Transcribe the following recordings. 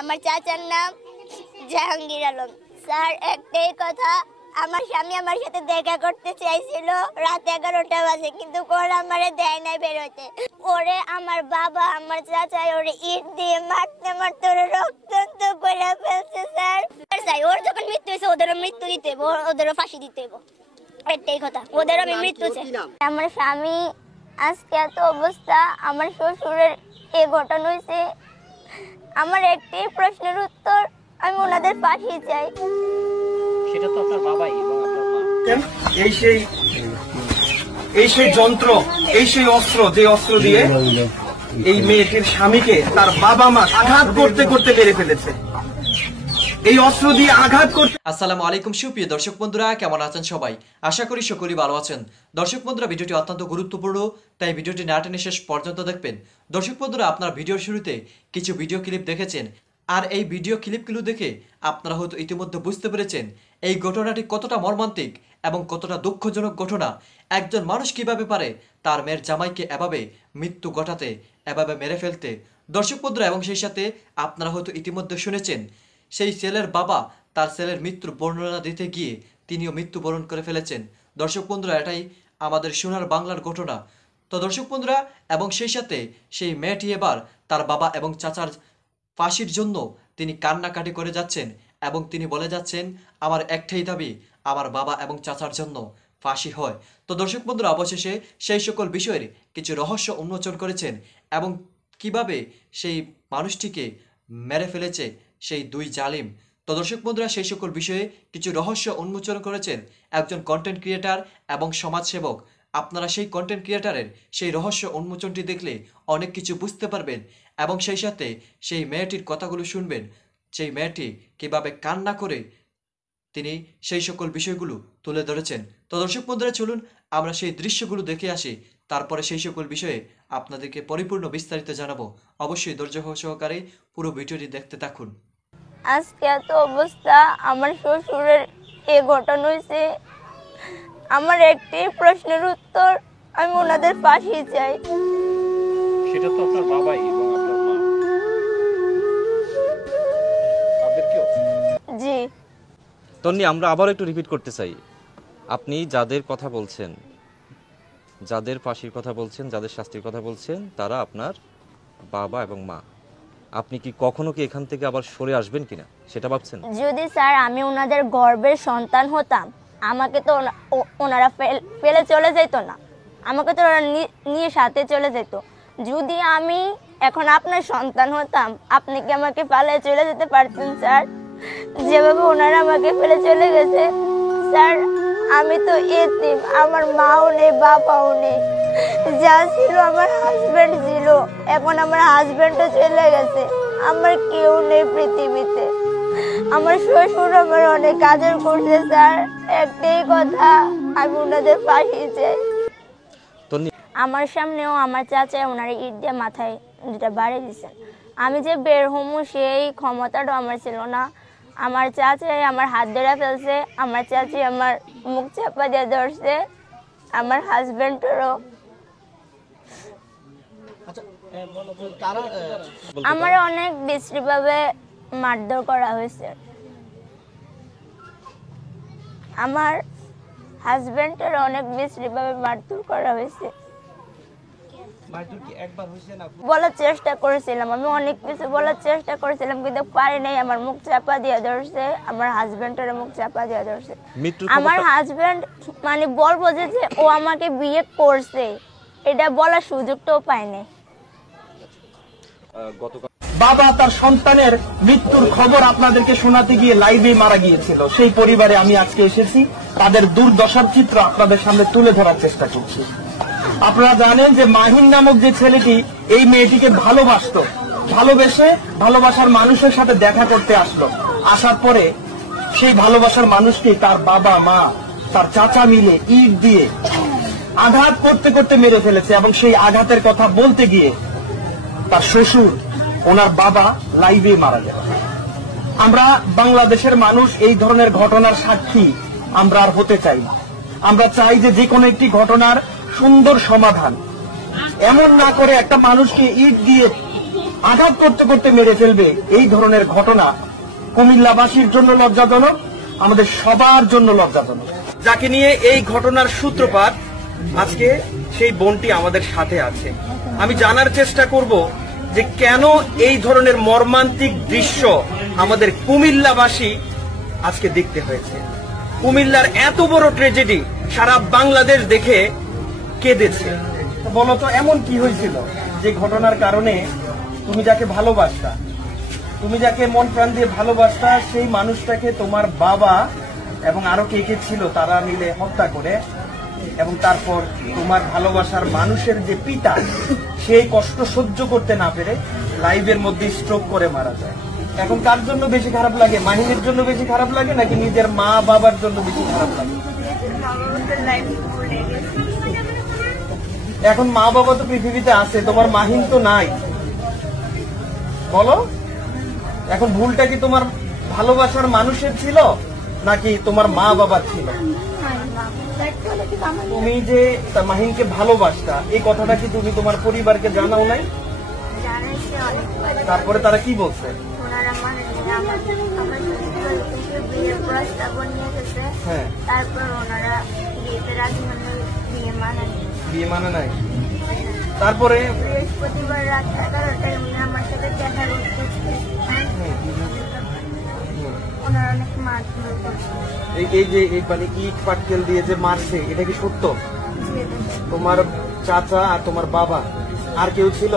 আমার চাচার নাম জাহাঙ্গীর আলম। স্যার একটাই কথা, আমার স্বামী আমার সাথে দেখা করতে চাইছিল রাত 11টা বাজে, কিন্তু ওরা আমারে দেয় নাই বেরোতে। ওরে আমার বাবা আমার চাচা ওরে ইট দিয়ে মারতে মারতে ওরে রক্তাক্ত করে ফেলছে। স্যার ওর যখন মৃত্যু হয়েছে ওদেরও মৃত্যু দিতে হবে, ওদেরও ফাঁসি দিতে হবে, একটাই কথা, ওদের আমি মৃত্যু চাই। আমার স্বামী আজকে এত অবস্থা, আমার শ্বশুরের এ ঘটনা হয়েছে। আমার একটি প্রশ্নের উত্তর, আমি ওনাদের ফাঁসি চাই। সেটা তো আপনার বাবাই এবং আপনার মা। এই সেই যন্ত্র, এই সেই অস্ত্র, যে অস্ত্র দিয়ে এই মেয়েটির স্বামীকে তার বাবা মা আঘাত করতে করতে মেরে ফেলেছে। এই অস্ত্র দিয়ে আঘাত করতে। আসসালামু আলাইকুম সুপ্রিয় দর্শক বন্ধুরা, কেমন আছেন সবাই? আশা করি সকলেই ভালো আছেন। দর্শক বন্ধুরা, ভিডিওটি অত্যন্ত গুরুত্বপূর্ণ, তাই ভিডিওটি না টেনে শেষ পর্যন্ত দেখবেন। দর্শক বন্ধুরা, আপনারা ভিডিওর শুরুতে কিছু ভিডিও ক্লিপ দেখেছেন, আর এই ভিডিও ক্লিপগুলো দেখে আপনারা হয়তো ইতিমধ্যে বুঝতে পেরেছেন এই ঘটনাটি কতটা মর্মান্তিক এবং কতটা দুঃখজনক ঘটনা। একজন মানুষ কিভাবে পারে তার মেয়ের জামাইকে এভাবে মৃত্যু ঘটাতে, এভাবে মেরে ফেলতে। দর্শক বন্ধুরা, এবং সেই সাথে আপনারা হয়তো ইতিমধ্যে শুনেছেন সেই ছেলের বাবা তার ছেলের মৃত্যুর বর্ণনা দিতে গিয়ে তিনিও মৃত্যুবরণ করে ফেলেছেন। দর্শক বন্ধুরা, এটাই আমাদের সোনার বাংলার ঘটনা। তো দর্শক বন্ধুরা, এবং সেই সাথে সেই মেয়েটি এবার তার বাবা এবং চাচার ফাঁসির জন্য তিনি কান্নাকাটি করে যাচ্ছেন এবং তিনি বলে যাচ্ছেন, আমার একটাই দাবি, আমার বাবা এবং চাচার জন্য ফাঁসি হয়। তো দর্শক বন্ধুরা, অবশেষে সেই সকল বিষয়ের কিছু রহস্য উন্মোচন করেছেন এবং কিভাবে সেই মানুষটিকে মেরে ফেলেছে সেই দুই জালিম। তো দর্শক বন্ধুরা, সেই সকল বিষয়ে কিছু রহস্য উন্মোচন করেছেন একজন কন্টেন্ট ক্রিয়েটার এবং সমাজসেবক। আপনারা সেই কন্টেন্ট ক্রিয়েটারের সেই রহস্য উন্মোচনটি দেখলে অনেক কিছু বুঝতে পারবেন এবং সেই সাথে সেই মেয়েটির কথাগুলো শুনবেন। সেই মেয়েটি কিভাবে কান্না করে তিনি সেই সকল বিষয়গুলো তুলে ধরেছেন। তো দর্শক বন্ধুরা, চলুন আমরা সেই দৃশ্যগুলো দেখে আসি, তারপরে সেই সকল বিষয়ে আপনাদেরকে পরিপূর্ণ বিস্তারিত জানাবো। অবশ্যই ধৈর্য সহকারে পুরো ভিডিওটি দেখতে থাকুন। আজকে এত অবস্থা, আমার শ্বশুরের এ ঘটনা হয়েছে। আমার একটি প্রশ্নের উত্তর, আমি ওনাদের ফাঁসি চাই। সেটা তো আপনার বাবাই এবং আপনার মা। তাদেরকেও? জি। তন্নি, আমরা আবার একটু রিপিট করতে চাই, আপনি যাদের কথা বলছেন, যাদের ফাঁসির কথা বলছেন, যাদের শাস্তির কথা বলছেন, তারা আপনার বাবা এবং মা। আপনি কি কখনো কি এখান থেকে আবার সরে আসবেন কিনা সেটা ভাবছেন? যদি স্যার আমি ওনাদের গর্ভের সন্তান হতাম, আমাকে তো ওনারা ফেলে চলে যেত না, আমাকে তো ওরা নিয়ে সাথে চলে যেত। যদি আমি এখন আপনার সন্তান হতাম, আপনি কি আমাকে পালিয়ে চলে যেতে পারতেন স্যার? যেভাবে ওনারা আমাকে ফেলে চলে গেছে স্যার, আমি তো এতিম, আমার মাও নেই বাবাও নেই। যা ছিল আমার হাজবেন্ড ছিল, এখন আমার হাজবেন্ডও চলে গেছে, আমার কেউ নেই পৃথিবীতে। আমার শ্বশুর আমার অনেক কাজের করছে স্যার, একটাই কথা, আমি ওনাদের ফাঁসি চাই। আমার সামনেও আমার চাচা ওনার ইট দিয়ে মাথায় দুটা বাড়ি দিচ্ছেন। আমি যে বের হমু সেই ক্ষমতাটা আমার ছিল না। আমার চাচাই আমার হাত ধরে ফেলছে, আমার চাচি আমার মুখ চাপা দিয়ে ধরছে, আমার হাজবেন্ডেরও। আমার অনেক বিশ্রীভাবে মারধর করা হয়েছে। আমার হাজবেন্ডের অনেক বিশ্রীভাবে মারধর করা হয়েছে। বলার চেষ্টা করেছিলাম, আমি অনেক কিছু বলার চেষ্টা করেছিলাম, কিন্তু পারি নাই। আমার মুখ চাপা দিয়ে ধরছে, আমার হাজবেন্ডের মুখ চাপা দিয়ে ধরছে। আমার হাজবেন্ড মানে বলবো যে ও আমাকে বিয়ে করছে, এটা বলার সুযোগটাও পায়নি। বাবা তার সন্তানের মৃত্যুর খবর আপনাদেরকে শোনাতে গিয়ে লাইভে মারা গিয়েছিল। সেই পরিবারে আমি আজকে এসেছি, তাদের দুর্দশার চিত্র আপনাদের সামনে তুলে ধরার চেষ্টা করছি। আপনারা জানেন যে মাহিন নামক যে ছেলেটি এই মেয়েটিকে ভালোবাসতো, ভালোবেসে ভালোবাসার মানুষের সাথে দেখা করতে আসলো। আসার পরে সেই ভালোবাসার মানুষকে তার বাবা মা তার চাচা মিলে ইট দিয়ে আঘাত করতে করতে মেরে ফেলেছে এবং সেই আঘাতের কথা বলতে গিয়ে তার শ্বশুর ওনার বাবা লাইভে মারা যায়। আমরা বাংলাদেশের মানুষ এই ধরনের ঘটনার সাক্ষী আমরা আর হতে চাই না। আমরা চাই যে কোনো একটি ঘটনার সুন্দর সমাধান, এমন না করে একটা মানুষকে ইট দিয়ে আঘাত করতে করতে মেরে ফেলবে, এই ধরনের ঘটনা কুমিল্লাবাসীর জন্য লজ্জাজনক, আমাদের সবার জন্য লজ্জাজনক। যাকে নিয়ে এই ঘটনার সূত্রপাত, আজকে সেই বোনটি আমাদের সাথে আছে। আমি জানার চেষ্টা করব যে কেন এই ধরনের মর্মান্তিক দৃশ্য আমাদের কুমিল্লাবাসী আজকে দেখতে হয়েছে। কুমিল্লার এত বড় ট্র্যাজেডি সারা বাংলাদেশ দেখে কেঁদেছে। বলতো এমন কি হয়েছিল যে ঘটনার কারণে তুমি যাকে ভালোবাসতা, তুমি যাকে মন প্রাণ দিয়ে ভালোবাসতা, সেই মানুষটাকে তোমার বাবা এবং আরো কে কে ছিল তারা মিলে হত্যা করে, এবং তারপর তোমার ভালোবাসার মানুষের যে পিতা, সেই কষ্ট সহ্য করতে না পেরে লাইভের মধ্যে স্ট্রোক করে মারা যায়। এখন কার জন্য বেশি খারাপ লাগে? মাহিনের জন্য বেশি খারাপ লাগে নাকি নিজের মা বাবার জন্য বেশি খারাপ লাগে? এখন মা বাবা তো পৃথিবীতে আছে, তোমার মাহিন তো নাই। বলো, এখন ভুলটা কি তোমার ভালোবাসার মানুষের ছিল নাকি তোমার মা বাবার ছিল? তুমি যে মাহিনকে ভালোবাসতা, এই কথাটা কি তুমি তোমার পরিবারকে জানাও নাই? তারপরে তারা কি বলছে? হ্যাঁ, বিয়ে মানে নাই। তারপরে বৃহস্পতিবার রাত 11টায় উনি আমার সাথে দেখা করতেছে। ওনার অনেক মারধর করছে। এই যে মানে ইট পাটকেল দিয়ে যে মারছে, এটা কি সত্য? তোমার চাচা আর তোমার বাবা আর কেউ ছিল?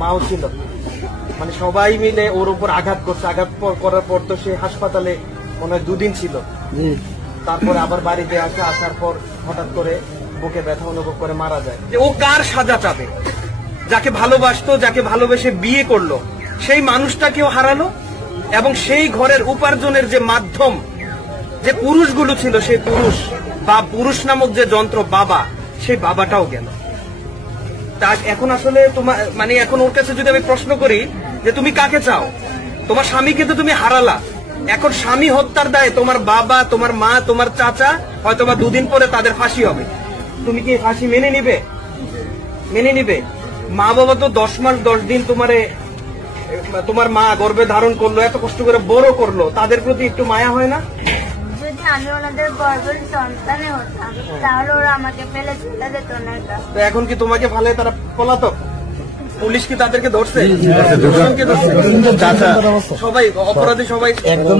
মাও ছিল। মানে সবাই মিলে ওর উপর আঘাত করছে। আঘাত করার পর তো সে হাসপাতালে মনে হয় 2 দিন ছিল। তারপরে আবার বাড়িতে আসার পর হঠাৎ করে বুকে ব্যথা অনুভব করে মারা যায়। যে ও কার সাজা চাবে? যাকে ভালোবাসতো, যাকে ভালোবেসে বিয়ে করলো, সেই মানুষটাকেও হারালো, এবং সেই ঘরের উপার্জনের যে মাধ্যম, যে পুরুষগুলো ছিল, সেই পুরুষ বা পুরুষ নামক যে যন্ত্র বাবা, সেই বাবাটাও গেল। তা এখন আসলে তোমার মানে এখন ওর কাছে যদি আমি প্রশ্ন করি যে তুমি কাকে চাও? তোমার স্বামীকে তো তুমি হারালা, এখন স্বামী হত্যার দায়ে তোমার বাবা, তোমার মা, তোমার চাচা হয়তো বা 2 দিন পরে তাদের ফাঁসি হবে। তুমি কি ফাঁসি মেনে নিবে? মেনে নিবে? মা বাবা তো 10 মাস 10 দিন তোমার মা গর্ভে ধারণ করলো, এত কষ্ট করে বড় করলো, তাদের প্রতি একটু মায়া হয় না? যদি আমি ওনাদের গর্ভের সন্তানে হতাম তাহলে ওরা আমাকে ফেলে চলে যেত না। তো এখন কি তোমাকে ভালো তারা পলাতক? পুলিশ কি তাদেরকে ধরছে? সবাই অপরাধী, সবাই একজন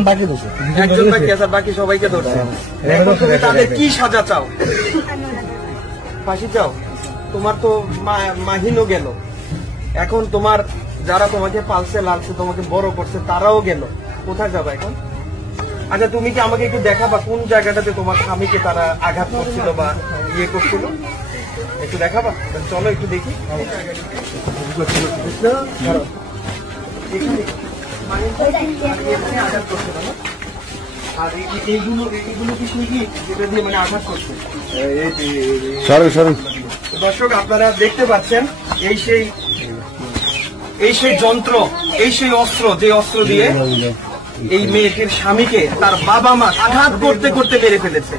বাকি আছে, বাকি সবাইকে ধরছে। এখন তুমি তাদের কি সাজা চাও? ফাঁসি চাও? তোমার তো মাহিনও গেল, এখন তোমার যারা তোমাকে পালছে লালছে, তোমাকে বড় করছে, তারাও গেল, কোথায় যাবে এখন? আচ্ছা, তুমি কি আমাকে একটু দেখাবা কোন জায়গাটাতে তোমার স্বামীকে তারা আঘাত করছিল বা ইয়ে করছিল? একটু দেখাবা? চলো একটু দেখি। আর এইগুলো কি শুনি যেটা দিয়ে মানে আঘাত করছে? দর্শক, আপনারা দেখতে পাচ্ছেন, এই সেই যন্ত্র, এই সেই অস্ত্র, যে অস্ত্র দিয়ে এই মেয়েটির স্বামীকে তার বাবা মা আঘাত করতে করতে মেরে ফেলেছে।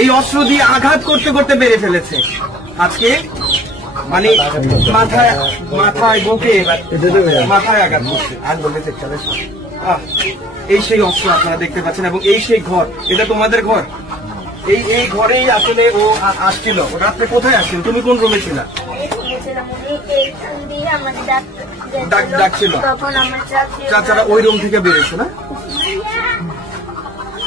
এই অস্ত্র দিয়ে আঘাত করতে করতে মেরে ফেলেছে। আজকে মানে মাথায় বুকে মাথায় আঘাত করছে। এই সেই অস্ত্র আপনারা দেখতে পাচ্ছেন, এবং এই সেই ঘর, এটা তোমাদের ঘর। এই ঘরেই আসলে ও আসছিল। রাত্রে কোথায় আসছিল? তুমি কোন রুমে ছিলা? ডাকছিল, চাচারা ওই রুম থেকে বেরিয়েছে না?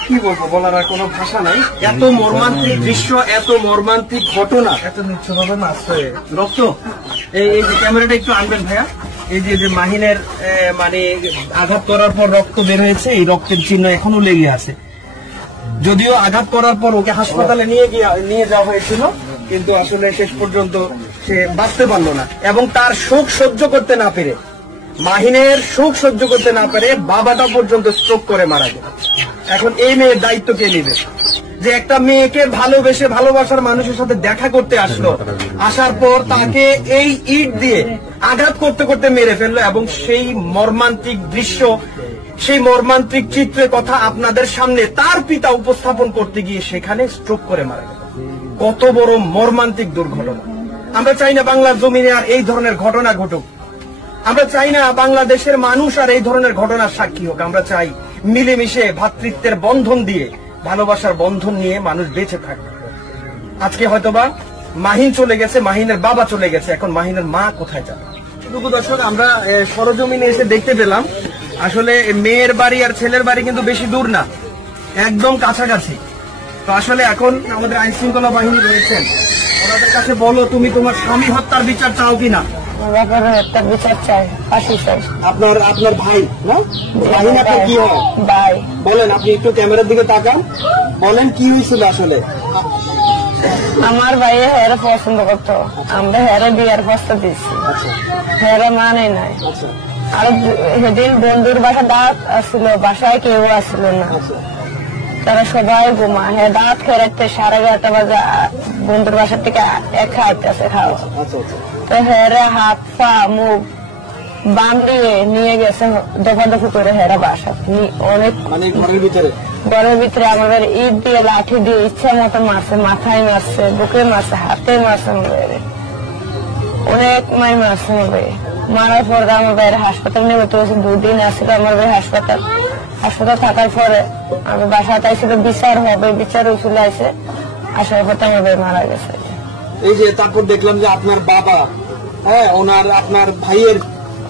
কি বলবো, বলার আর কোনো ভাষা নাই। এত মর্মান্তিক দৃশ্য, এত মর্মান্তিক ঘটনা, এত নিচ্ছভাবে মারছে। রক্ত, এই যে ক্যামেরাটা একটু আনবেন ভাইয়া। এই যে মাহিনের মানে আঘাত করার পর রক্ত বের হয়েছে, এই রক্তের চিহ্ন এখনো লেগে আছে। যদিও আঘাত করার পর ওকে হাসপাতালে নিয়ে যাওয়া হয়েছিল, কিন্তু আসলে শেষ পর্যন্ত সে বাঁচতে পারলো না। এবং তার শোক সহ্য করতে না পেরে, মাহিনের শোক সহ্য করতে না পেরে বাবাটা পর্যন্ত স্ট্রোক করে মারা গেল। এখন এই মেয়ের দায়িত্ব কে নেবে? যে একটা মেয়েকে ভালোবেসে ভালোবাসার মানুষের সাথে দেখা করতে আসলো, আসার পর তাকে এই ইট দিয়ে আঘাত করতে করতে মেরে ফেললো, এবং সেই মর্মান্তিক দৃশ্য, সেই মর্মান্তিক চিত্রের কথা আপনাদের সামনে তার পিতা উপস্থাপন করতে গিয়ে সেখানে স্ট্রোক করে মারা গেল। কত বড় মর্মান্তিক দুর্ঘটনা! আমরা চাই না বাংলার জমিনে আর এই ধরনের ঘটনা ঘটুক। আমরা চাই না বাংলাদেশের মানুষ আর এই ধরনের ঘটনার সাক্ষী হোক। আমরা চাই মিলেমিশে ভ্রাতৃত্বের বন্ধন দিয়ে, ভালোবাসার বন্ধন নিয়ে মানুষ বেঁচে থাকবে। আজকে হয়তোবা মাহিন চলে গেছে, মাহিনের বাবা চলে গেছে, এখন মাহিনের মা কোথায় যাবে? শুধু দর্শক, আমরা সরজমিনে এসে দেখতে পেলাম আসলে মেয়ের বাড়ি আর ছেলের বাড়ি কিন্তু বেশি দূর না, একদম কাছাকাছি। তো আসলে এখন আমাদের আইন শৃঙ্খলা বাহিনী রয়েছেন, ওনাদের কাছে বলো তুমি তোমার স্বামী হত্যার বিচার চাও কিনা? বিচার চাই, ফাঁসি চাই। আপনার ভাই না? মাহিন আপনার কি হয়? ভাই। বলেন, আপনি একটু ক্যামেরার দিকে তাকান, বলেন কি হয়েছিল আসলে? আমার ভাই হেরে পছন্দ করতো, আমরা হেরে বিয়ার প্রস্তাব দিচ্ছি, হেরে মানে নাই। আর সেদিন বন্ধুর বাসা দাঁত আসছিল, বাসায় কেউ আসছিল না, তারা সবাই ঘুমা। হ্যাঁ, দাঁত খেয়ে 11:30 বাজে বন্ধুর বাসার থেকে খাইতেছে খাওয়া। তো হেরে হাত পা মুখ বাঁধিয়ে নিয়ে গেছে দফাদফি করে হেরা বাসা। অনেক ঘরের ভিতরে আমাদের ইট দিয়ে লাঠি দিয়ে ইচ্ছা মতো মারছে, মাথায় মারছে, বুকে মারছে, হাতে মারছে, অনেক মাই মারছে আমাদের। মারার পর আমার ভাইয়ের হাসপাতাল নিয়ে ভর্তি হয়েছে, 2 দিন আসছিল আমার ভাই হাসপাতাল থাকার পরে আমি বাসাতে আসছিল, বিচার হবে, বিচার উচুলে আসে, আসার পথে আমার ভাই মারা গেছে। এই যে তারপর দেখলাম যে আপনার বাবা, হ্যাঁ, ওনার আপনার ভাইয়ের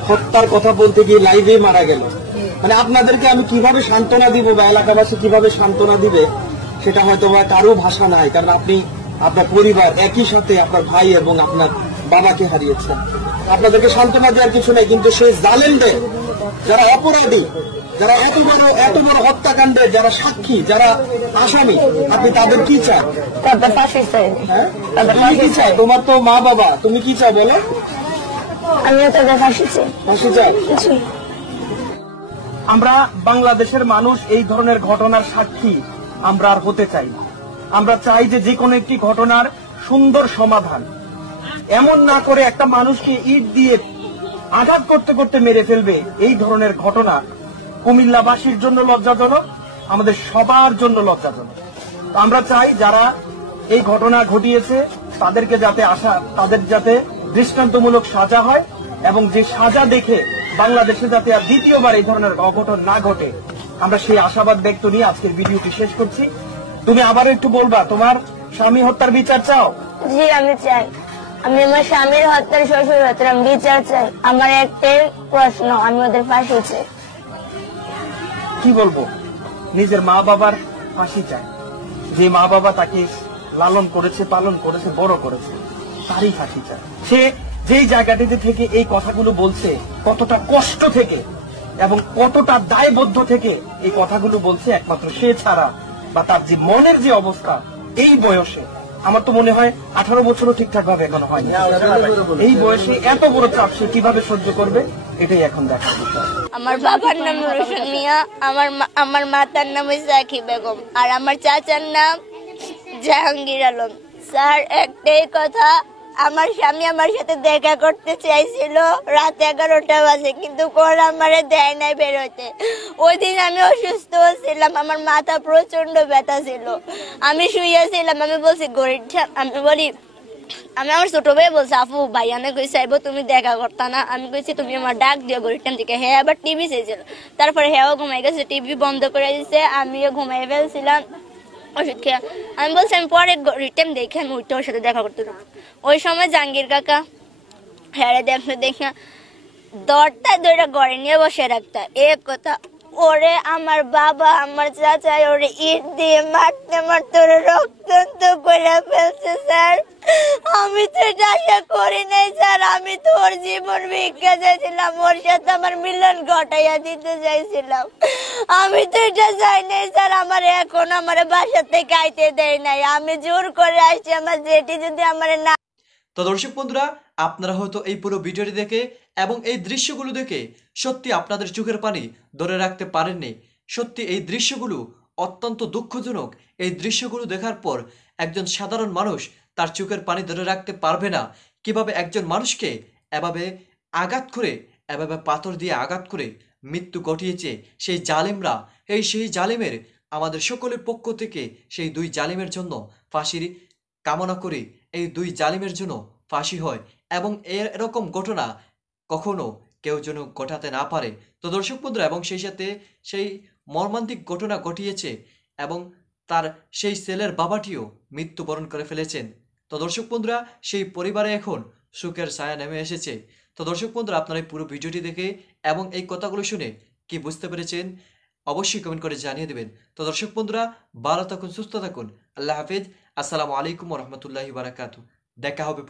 হত্যার কথা বলতে গিয়ে লাইভে মারা গেল। মানে আপনাদেরকে আমি কিভাবে সান্ত্বনা দিব বা এলাকাবাসী কিভাবে সান্ত্বনা দিবে সেটা হয়তো বা কারো ভাষা নাই, কারণ আপনি আপনার পরিবার একই সাথে আপনার ভাই এবং আপনার বাবাকে হারিয়েছেন। আপনাদেরকে সান্ত্বনা দেওয়ার কিছু নেই, কিন্তু সেই জালেমদের, যারা অপরাধী, যারা এত বড় হত্যাকাণ্ডের যারা সাক্ষী, যারা আসামি, আপনি তাদের কি চান? তাদের ফাঁসি চাই। তুমি কি চাই? তোমার তো মা বাবা, তুমি কি চাও বলো? আমিও তাদের ফাঁসি চাই। ফাঁসি চাই। আমরা বাংলাদেশের মানুষ এই ধরনের ঘটনার সাক্ষী আমরা আর হতে চাই না। আমরা চাই যে কোনো একটি ঘটনার সুন্দর সমাধান, এমন না করে একটা মানুষকে ইট দিয়ে আঘাত করতে করতে মেরে ফেলবে। এই ধরনের ঘটনা কুমিল্লাবাসীর জন্য লজ্জাজনক, আমাদের সবার জন্য লজ্জাজনক। আমরা চাই যারা এই ঘটনা ঘটিয়েছে তাদের যাতে দৃষ্টান্তমূলক সাজা হয়, এবং যে সাজা দেখে বাংলাদেশে যাতে আর দ্বিতীয়বার এই ধরনের অঘটন না ঘটে, আমরা সেই আশাবাদ ব্যক্ত নিয়ে আজকের ভিডিওটি শেষ করছি। তুমি আবারও একটু বলবা, তোমার স্বামী হত্যার বিচার চাও? জি, আমি চাই। আমি আমার স্বামীর হত্যার, শ্বশুর হত্যার বিচার চাই। আমার একটাই প্রশ্ন, আমি ওদের ফাঁসি চাই। কি বলবো, নিজের মা বাবার ফাঁসি চাই। যে মা বাবা তাকে লালন করেছে, পালন করেছে, বড় করেছে, তারই ফাঁসি চাই। সে যেই জায়গাটিতে থেকে এই কথাগুলো বলছে, কতটা কষ্ট থেকে এবং কতটা দায়বদ্ধ থেকে এই কথাগুলো বলছে, একমাত্র সে ছাড়া বা তার যে মনের যে অবস্থা এই বয়সে, আমার তো মনে হয় 18 বছরও ঠিকঠাক ভাবে এখনো হয়নি। এই বয়সে এত বড় চাপ সে কিভাবে সহ্য করবে, এটাই এখন দেখার বিষয়। আমার বাবার নাম রোশন মিয়া, আমার মাতার নাম সাকি বেগম, আর আমার চাচার নাম জাহাঙ্গীর আলম। স্যার, একটাই কথা, আমার স্বামী আমার সাথে দেখা করতে চাইছিল রাত 11টা বাজে, কিন্তু কোন আমারে দেয় নাই বেরোতে। ওই দিন আমি অসুস্থ ছিলাম, আমার মাথা প্রচন্ড ব্যথা ছিল, আমি শুয়েছিলাম। আমি বলছি আমি আমার ছোট ভাই বলছি, আপু ভাইয়ানে কইছে আইবো, তুমি দেখা করতা না? আমি কইছি তুমি আমার ডাক দিও গরিবটান থেকে। হ্যাঁ, আবার টিভি চাইছিল, তারপরে হ্যাঁ ঘুমাই গেছে, টিভি বন্ধ করে দিচ্ছে, আমিও ঘুমাই ফেলছিলাম ওষুধ খেয়ে। আমি বলছি আমি পরে রিটার্ন দেখে আমি উঠতে ওর সাথে দেখা করতে যাব। ওই সময় জাহাঙ্গীর কাকা হ্যাঁ দেখে দরটা দইটা ঘরে নিয়ে বসে রাখতা। এক কথা, ওরে আমার বাবা, আমার চাচা ওরে ইট দিয়ে মারতে মারতে ওরে রক্তান্ত করে ফেলছে। স্যার, আমি তো এটা আশা করি নাই স্যার, আমি তো ওর জীবন ভিক্ষা চাইছিলাম, ওর সাথে আমার মিলন ঘটাইয়া দিতে চাইছিলাম। আমি তো এটা চাই নাই স্যার, এখন আমার বাসা থেকে আইতে দেয় নাই, আমি জোর করে আসছি। আমার জেঠি যদি আমার না। তো দর্শক বন্ধুরা, আপনারা হয়তো এই পুরো ভিডিওটি দেখে এবং এই দৃশ্যগুলো দেখে সত্যি আপনাদের চোখের পানি ধরে রাখতে পারেননি। সত্যি এই দৃশ্যগুলো অত্যন্ত দুঃখজনক। এই দৃশ্যগুলো দেখার পর একজন সাধারণ মানুষ তার চোখের পানি ধরে রাখতে পারবে না। কিভাবে একজন মানুষকে এভাবে আঘাত করে, এভাবে পাথর দিয়ে আঘাত করে মৃত্যু ঘটিয়েছে সেই জালিমরা। সেই জালিমের আমাদের সকলের পক্ষ থেকে সেই 2 জালিমের জন্য ফাঁসির কামনা করে, এই 2 জালিমের জন্য ফাঁসি হয় এবং এরকম ঘটনা কখনো কেউ যেন ঘটাতে না পারে। তো দর্শক বন্ধুরা, এবং সেই সাথে সেই মর্মান্তিক ঘটনা ঘটিয়েছে এবং তার সেই ছেলের বাবাটিও মৃত্যুবরণ করে ফেলেছেন। তো দর্শক বন্ধুরা, সেই পরিবারে এখন সুখের ছায়া নেমে এসেছে। তো দর্শক বন্ধুরা, আপনারা এই পুরো ভিডিওটি দেখে এবং এই কথাগুলো শুনে কি বুঝতে পেরেছেন অবশ্যই কমেন্ট করে জানিয়ে দেবেন। তো দর্শক বন্ধুরা, ভালো থাকুন, সুস্থ থাকুন। আল্লাহ হাফিজ। আসসালামু আলাইকুম ওয়া রাহমাতুল্লাহি ওয়া বারাকাতুহু। দেখা হবে